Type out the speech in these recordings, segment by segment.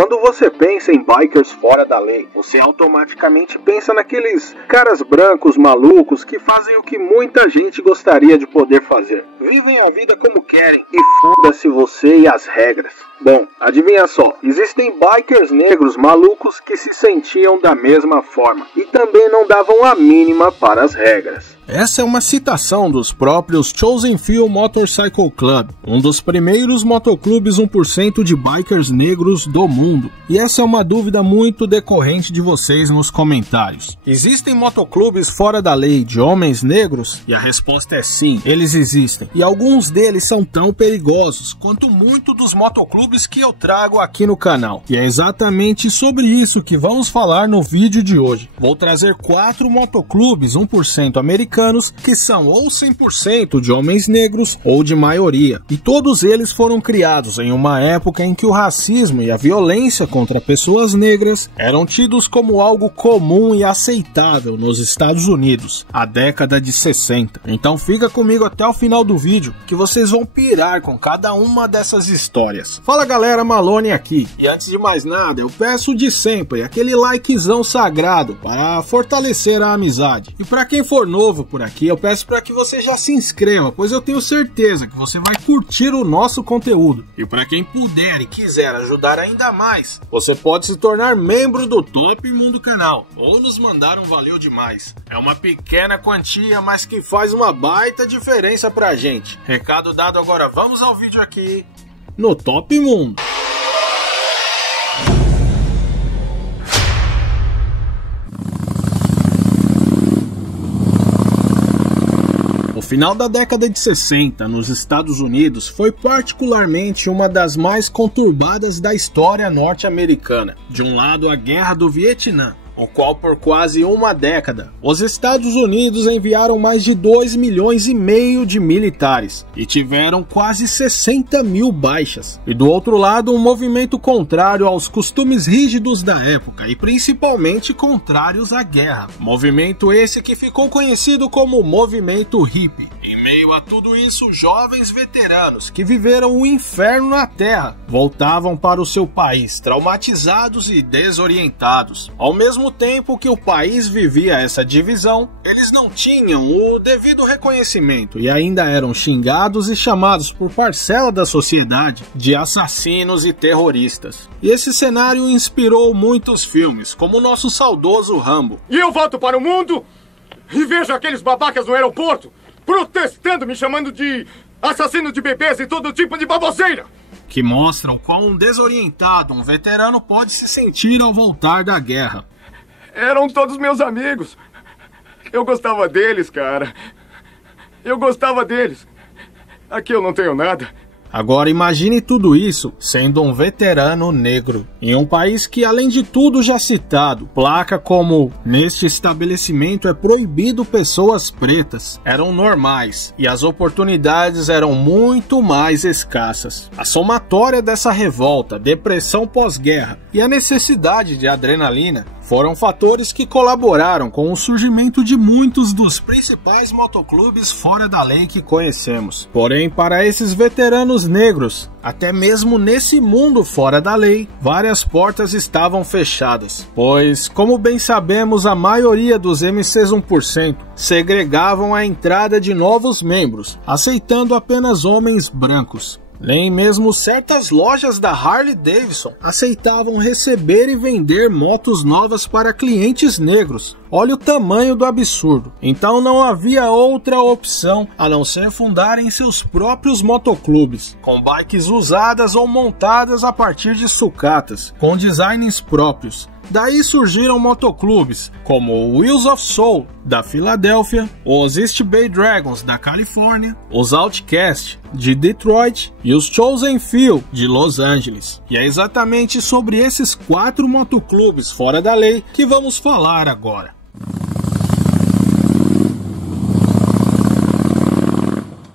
Quando você pensa em bikers fora da lei, você automaticamente pensa naqueles caras brancos malucos que fazem o que muita gente gostaria de poder fazer. Vivem a vida como querem e foda-se você e as regras. Bom, adivinha só, existem bikers negros malucos que se sentiam da mesma forma e também não davam a mínima para as regras. Essa é uma citação dos próprios Chosen Few Motorcycle Club, um dos primeiros motoclubes 1% de bikers negros do mundo. E essa é uma dúvida muito decorrente de vocês nos comentários. Existem motoclubes fora da lei de homens negros? E a resposta é sim, eles existem. E alguns deles são tão perigosos quanto muitos dos motoclubes que eu trago aqui no canal. E é exatamente sobre isso que vamos falar no vídeo de hoje. Vou trazer 4 motoclubes 1% americanos que são ou 100% de homens negros ou de maioria. E todos eles foram criados em uma época em que o racismo e a violência contra pessoas negras eram tidos como algo comum e aceitável nos Estados Unidos, a década de 60. Então fica comigo até o final do vídeo que vocês vão pirar com cada uma dessas histórias. Fala galera, Malone aqui. E antes de mais nada, eu peço de sempre aquele likezão sagrado para fortalecer a amizade. E para quem for novo por aqui, eu peço para que você já se inscreva, pois eu tenho certeza que você vai curtir o nosso conteúdo. E para quem puder e quiser ajudar ainda mais, você pode se tornar membro do Top Mundo canal ou nos mandar um valeu demais. É uma pequena quantia, mas que faz uma baita diferença pra gente. Recado dado, agora vamos ao vídeo aqui no Top Mundo. O final da década de 60 nos Estados Unidos foi particularmente uma das mais conturbadas da história norte-americana. De um lado, a Guerra do Vietnã, o qual por quase uma década, os Estados Unidos enviaram mais de 2,5 milhões de militares e tiveram quase 60 mil baixas. E do outro lado, um movimento contrário aos costumes rígidos da época e principalmente contrários à guerra. Movimento esse que ficou conhecido como Movimento Hippie. Em meio a tudo isso, jovens veteranos que viveram o inferno na terra voltavam para o seu país traumatizados e desorientados. Ao mesmo tempo que o país vivia essa divisão, eles não tinham o devido reconhecimento e ainda eram xingados e chamados por parcela da sociedade de assassinos e terroristas. E esse cenário inspirou muitos filmes, como o nosso saudoso Rambo. E eu volto para o mundo e vejo aqueles babacas no aeroporto protestando, me chamando de assassino de bebês e todo tipo de baboseira. Que mostram quão desorientado um veterano pode se sentir ao voltar da guerra. Eram todos meus amigos. Eu gostava deles, cara. Eu gostava deles. Aqui eu não tenho nada. Agora imagine tudo isso sendo um veterano negro, em um país que, além de tudo já citado, placa como "neste estabelecimento é proibido pessoas pretas", eram normais e as oportunidades eram muito mais escassas. A somatória dessa revolta, depressão pós-guerra e a necessidade de adrenalina foram fatores que colaboraram com o surgimento de muitos dos principais motoclubes fora da lei que conhecemos. Porém, para esses veteranos negros, até mesmo nesse mundo fora da lei, várias portas estavam fechadas, pois, como bem sabemos, a maioria dos MCs 1% segregavam a entrada de novos membros, aceitando apenas homens brancos. Nem mesmo certas lojas da Harley Davidson aceitavam receber e vender motos novas para clientes negros. Olha o tamanho do absurdo. Então não havia outra opção a não ser fundarem seus próprios motoclubes, com bikes usadas ou montadas a partir de sucatas, com designs próprios. Daí surgiram motoclubes como o Wheels of Soul, da Filadélfia, os East Bay Dragons, da Califórnia, os Outcast, de Detroit e os Chosen Few, de Los Angeles. E é exatamente sobre esses 4 motoclubes fora da lei que vamos falar agora.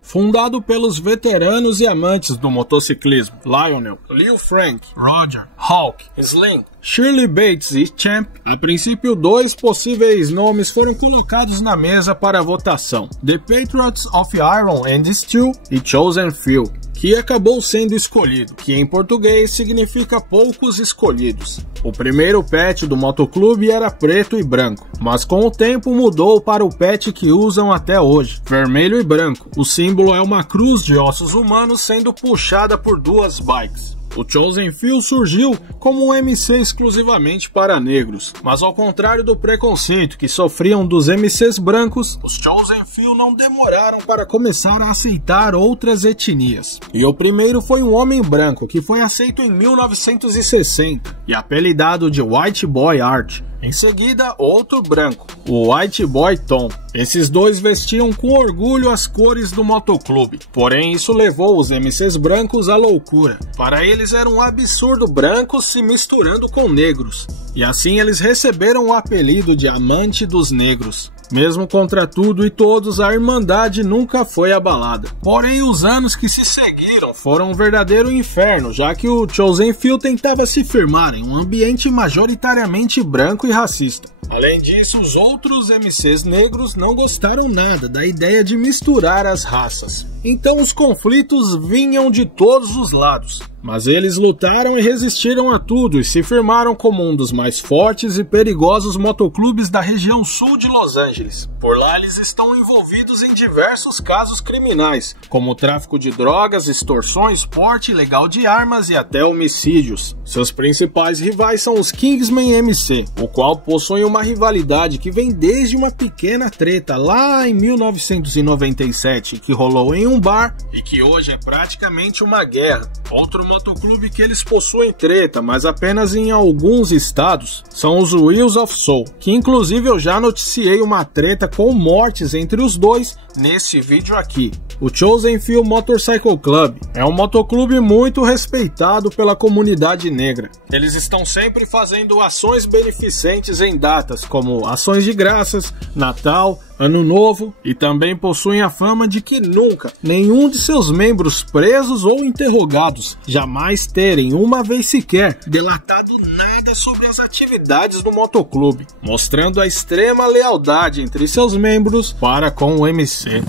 Fundado pelos veteranos e amantes do motociclismo Lionel, Lil Frank, Roger, Hawk, Slim, Shirley Bates e Champ, a princípio 2 possíveis nomes foram colocados na mesa para votação: The Patriots of Iron and Steel e Chosen Few, que acabou sendo escolhido, que em português significa poucos escolhidos. O primeiro patch do motoclube era preto e branco, mas com o tempo mudou para o patch que usam até hoje, vermelho e branco. O símbolo é uma cruz de ossos humanos sendo puxada por duas bikes. O Chosen Few surgiu como um MC exclusivamente para negros, mas ao contrário do preconceito que sofriam dos MCs brancos, os Chosen Few não demoraram para começar a aceitar outras etnias. E o primeiro foi um homem branco que foi aceito em 1960 e apelidado de White Boy Art. Em seguida, outro branco, o White Boy Tom. Esses dois vestiam com orgulho as cores do motoclube, porém isso levou os MCs brancos à loucura. Para eles era um absurdo brancos se misturando com negros, e assim eles receberam o apelido de Amante dos Negros. Mesmo contra tudo e todos, a Irmandade nunca foi abalada. Porém, os anos que se seguiram foram um verdadeiro inferno, já que o Chosen Few tentava se firmar em um ambiente majoritariamente branco e racista. Além disso, os outros MCs negros não gostaram nada da ideia de misturar as raças. Então os conflitos vinham de todos os lados. Mas eles lutaram e resistiram a tudo e se firmaram como um dos mais fortes e perigosos motoclubes da região sul de Los Angeles. Por lá eles estão envolvidos em diversos casos criminais, como tráfico de drogas, extorsões, porte ilegal de armas e até homicídios. Seus principais rivais são os Kingsman MC, o qual possui uma rivalidade que vem desde uma pequena treta lá em 1997 que rolou em um bar e que hoje é praticamente uma guerra. Outro motoclube que eles possuem treta, mas apenas em alguns estados, são os Wheels of Soul, que inclusive eu já noticiei uma treta com mortes entre os dois nesse vídeo aqui. O Chosen Few Motorcycle Club é um motoclube muito respeitado pela comunidade negra. Eles estão sempre fazendo ações beneficentes em datas como ações de graças, Natal, Ano Novo, e também possuem a fama de que nunca nenhum de seus membros presos ou interrogados jamais terem uma vez sequer delatado nada sobre as atividades do motoclube, mostrando a extrema lealdade entre seus membros para com o MC.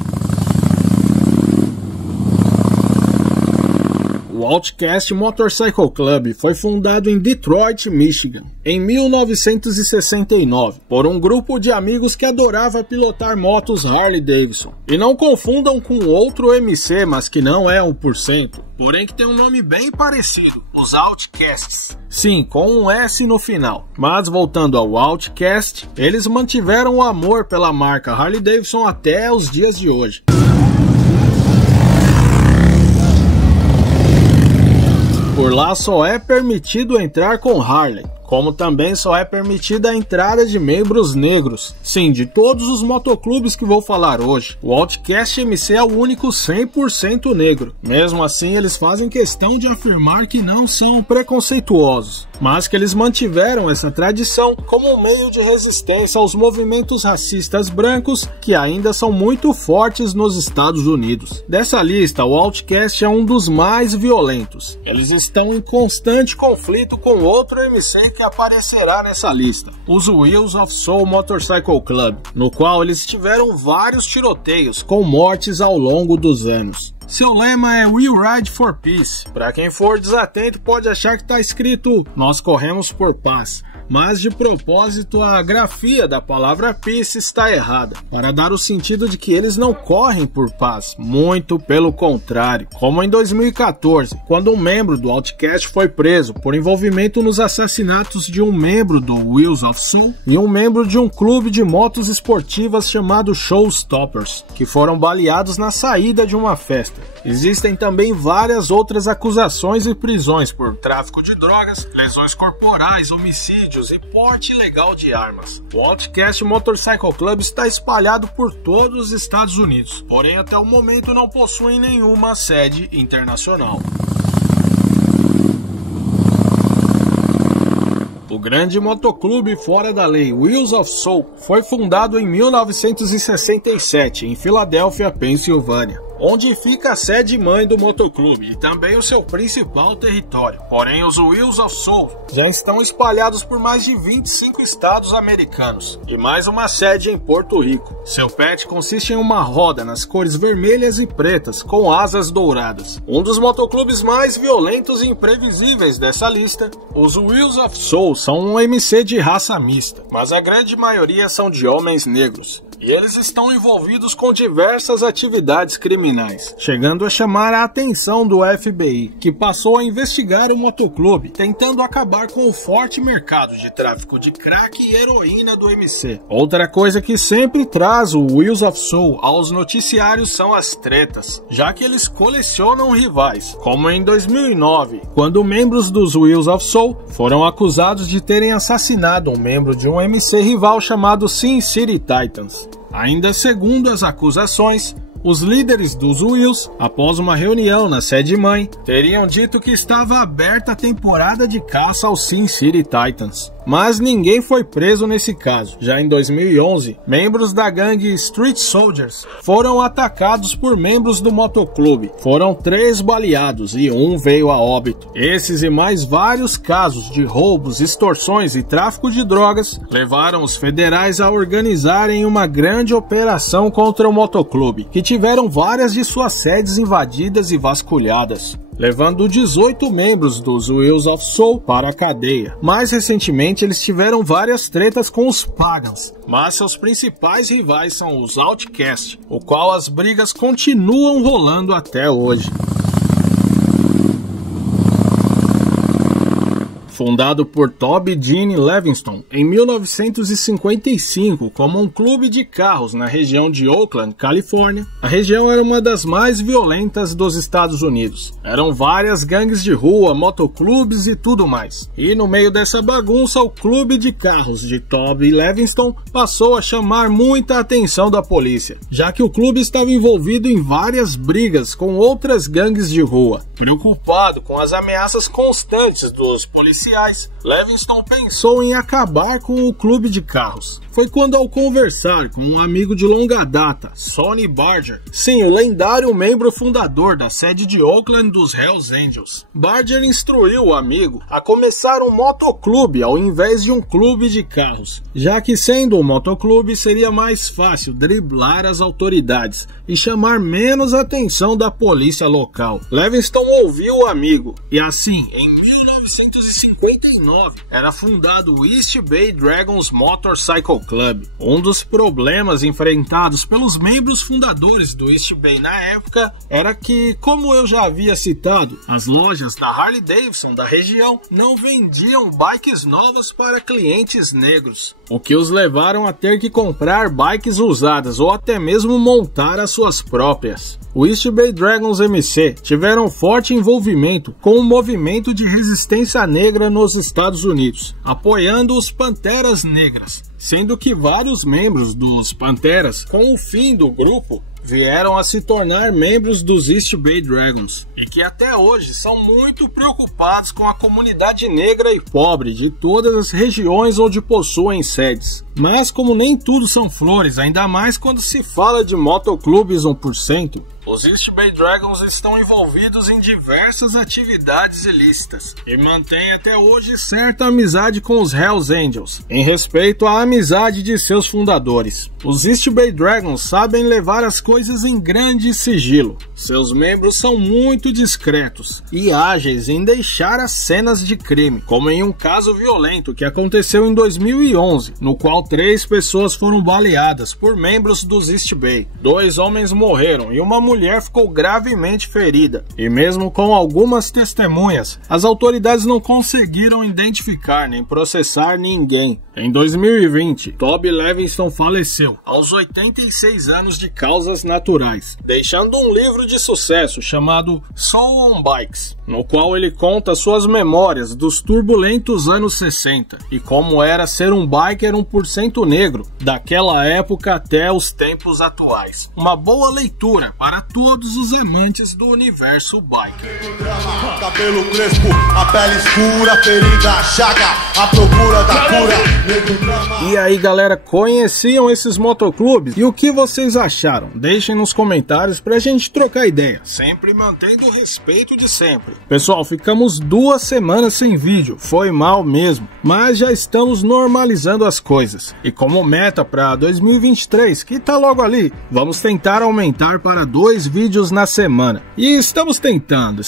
O Outcast Motorcycle Club foi fundado em Detroit, Michigan, em 1969, por um grupo de amigos que adorava pilotar motos Harley Davidson. E não confundam com outro MC, mas que não é 1%, porém que tem um nome bem parecido, os Outcasts. Sim, com um S no final. Mas voltando ao Outcast, eles mantiveram o amor pela marca Harley Davidson até os dias de hoje. Por lá só é permitido entrar com Harley, como também só é permitida a entrada de membros negros. Sim, de todos os motoclubes que vou falar hoje, o Outcast MC é o único 100% negro. Mesmo assim, eles fazem questão de afirmar que não são preconceituosos, mas que eles mantiveram essa tradição como um meio de resistência aos movimentos racistas brancos que ainda são muito fortes nos Estados Unidos. Dessa lista, o Outcast é um dos mais violentos. Eles estão em constante conflito com outro MC que aparecerá nessa lista, os Wheels of Soul Motorcycle Club, no qual eles tiveram vários tiroteios com mortes ao longo dos anos. Seu lema é We Ride for Peace. Para quem for desatento pode achar que está escrito Nós corremos por paz, mas de propósito a grafia da palavra peace está errada, para dar o sentido de que eles não correm por paz, muito pelo contrário, como em 2014, quando um membro do Outcast foi preso por envolvimento nos assassinatos de um membro do Wheels of Soul e um membro de um clube de motos esportivas chamado Showstoppers, que foram baleados na saída de uma festa. Existem também várias outras acusações e prisões por tráfico de drogas, lesões corporais, homicídios e porte ilegal de armas. O Outcast Motorcycle Club está espalhado por todos os Estados Unidos, porém até o momento não possuem nenhuma sede internacional. O grande motoclube fora da lei Wheels of Soul foi fundado em 1967 em Filadélfia, Pensilvânia. onde fica a sede-mãe do motoclube e também o seu principal território. Porém, os Wheels of Soul já estão espalhados por mais de 25 estados americanos e mais uma sede em Porto Rico. Seu pet consiste em uma roda nas cores vermelhas e pretas com asas douradas. Um dos motoclubes mais violentos e imprevisíveis dessa lista, os Wheels of Soul são um MC de raça mista, mas a grande maioria são de homens negros. E eles estão envolvidos com diversas atividades criminais, chegando a chamar a atenção do FBI, que passou a investigar o motoclube, tentando acabar com o forte mercado de tráfico de crack e heroína do MC. Outra coisa que sempre traz o Wheels of Soul aos noticiários são as tretas, já que eles colecionam rivais, como em 2009, quando membros dos Wheels of Soul foram acusados de terem assassinado um membro de um MC rival chamado Sin City Titans. Ainda segundo as acusações, os líderes dos Wheels, após uma reunião na sede-mãe, teriam dito que estava aberta a temporada de caça aos Sin City Titans. Mas ninguém foi preso nesse caso. Já em 2011, membros da gangue Street Soldiers foram atacados por membros do motoclube. Foram 3 baleados e 1 veio a óbito. Esses e mais vários casos de roubos, extorsões e tráfico de drogas levaram os federais a organizarem uma grande operação contra o motoclube, que tiveram várias de suas sedes invadidas e vasculhadas, levando 18 membros dos Wheels of Soul para a cadeia. Mais recentemente, eles tiveram várias tretas com os Pagans, mas seus principais rivais são os Outcast, o qual as brigas continuam rolando até hoje. Fundado por Toby Gene Levingston em 1955 como um clube de carros na região de Oakland, Califórnia, a região era uma das mais violentas dos Estados Unidos. Eram várias gangues de rua, motoclubes e tudo mais. E no meio dessa bagunça, o clube de carros de Toby Levingston passou a chamar muita atenção da polícia, já que o clube estava envolvido em várias brigas com outras gangues de rua. Preocupado com as ameaças constantes dos policiais, Levingston pensou em acabar com o clube de carros. Foi quando, ao conversar com um amigo de longa data, Sonny Barger, sim, o lendário membro fundador da sede de Oakland dos Hells Angels, Barger instruiu o amigo a começar um motoclube ao invés de um clube de carros, já que sendo um motoclube seria mais fácil driblar as autoridades e chamar menos atenção da polícia local. Levingston ouviu o amigo e assim, em 1959, era fundado o East Bay Dragons Motorcycle Club. Um dos problemas enfrentados pelos membros fundadores do East Bay na época era que, como eu já havia citado, as lojas da Harley Davidson da região não vendiam bikes novas para clientes negros, o que os levaram a ter que comprar bikes usadas ou até mesmo montar as suas próprias. O East Bay Dragons MC tiveram forte envolvimento com o movimento de resistência negra nos Estados Unidos, apoiando os Panteras Negras, sendo que vários membros dos Panteras, com o fim do grupo, vieram a se tornar membros dos East Bay Dragons e que até hoje são muito preocupados com a comunidade negra e pobre de todas as regiões onde possuem sedes. Mas como nem tudo são flores, ainda mais quando se fala de motoclubes 1%, os East Bay Dragons estão envolvidos em diversas atividades ilícitas e mantêm até hoje certa amizade com os Hells Angels, em respeito à amizade de seus fundadores. Os East Bay Dragons sabem levar as coisas em grande sigilo. Seus membros são muito discretos e ágeis em deixar as cenas de crime, como em um caso violento que aconteceu em 2011, no qual 3 pessoas foram baleadas por membros dos East Bay. 2 homens morreram e uma mulher ficou gravemente ferida. E mesmo com algumas testemunhas, as autoridades não conseguiram identificar nem processar ninguém. Em 2020, Toby Levingston faleceu aos 86 anos de causas naturais, deixando um livro de sucesso chamado Soul on Bikes, no qual ele conta suas memórias dos turbulentos anos 60 e como era ser um biker 1% negro daquela época até os tempos atuais. Uma boa leitura para todos os amantes do universo biker. Cabelo crespo, a pele escura, ferida, chaga, à procura da cura. E aí, galera, conheciam esses motoclubes? E o que vocês acharam? Deixem nos comentários pra gente trocar ideia, sempre mantendo o respeito de sempre. Pessoal, ficamos 2 semanas sem vídeo, foi mal mesmo, mas já estamos normalizando as coisas. E como meta para 2023, que tá logo ali, vamos tentar aumentar para 2 vídeos na semana. E estamos tentando,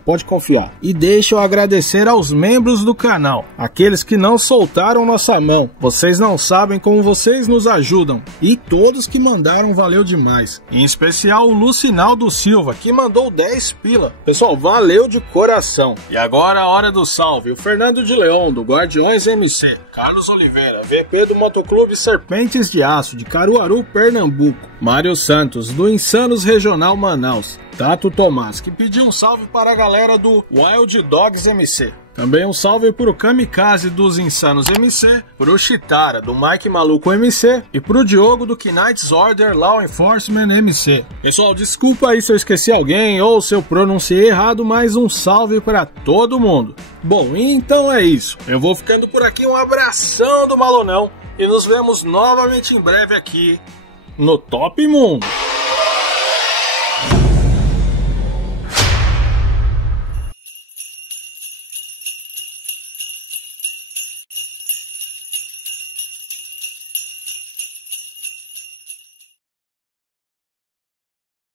pode confiar. E deixa eu agradecer aos membros do canal, aqueles que não soltaram nossa mão. Vocês não sabem como vocês nos ajudam. E todos que mandaram, valeu demais. Em especial o Lucinaldo Silva, que mandou 10 pila. Pessoal, valeu de coração. E agora a hora do salve. O Fernando de Leon, do Guardiões MC. Carlos Oliveira, VP do Motoclube Serpentes de Aço, de Caruaru, Pernambuco. Mário Santos, do Insanos Regional Manaus. Tato Tomás, que pediu um salve para a galera do Wild Dogs MC. Também um salve pro Kamikaze dos Insanos MC, pro Chitara do Mike Maluco MC e pro Diogo do Knights Order Law Enforcement MC. Pessoal, desculpa aí se eu esqueci alguém ou se eu pronunciei errado, mas um salve para todo mundo. Bom, então é isso. Eu vou ficando por aqui, um abração do Malonão e nos vemos novamente em breve aqui no Top Mundo.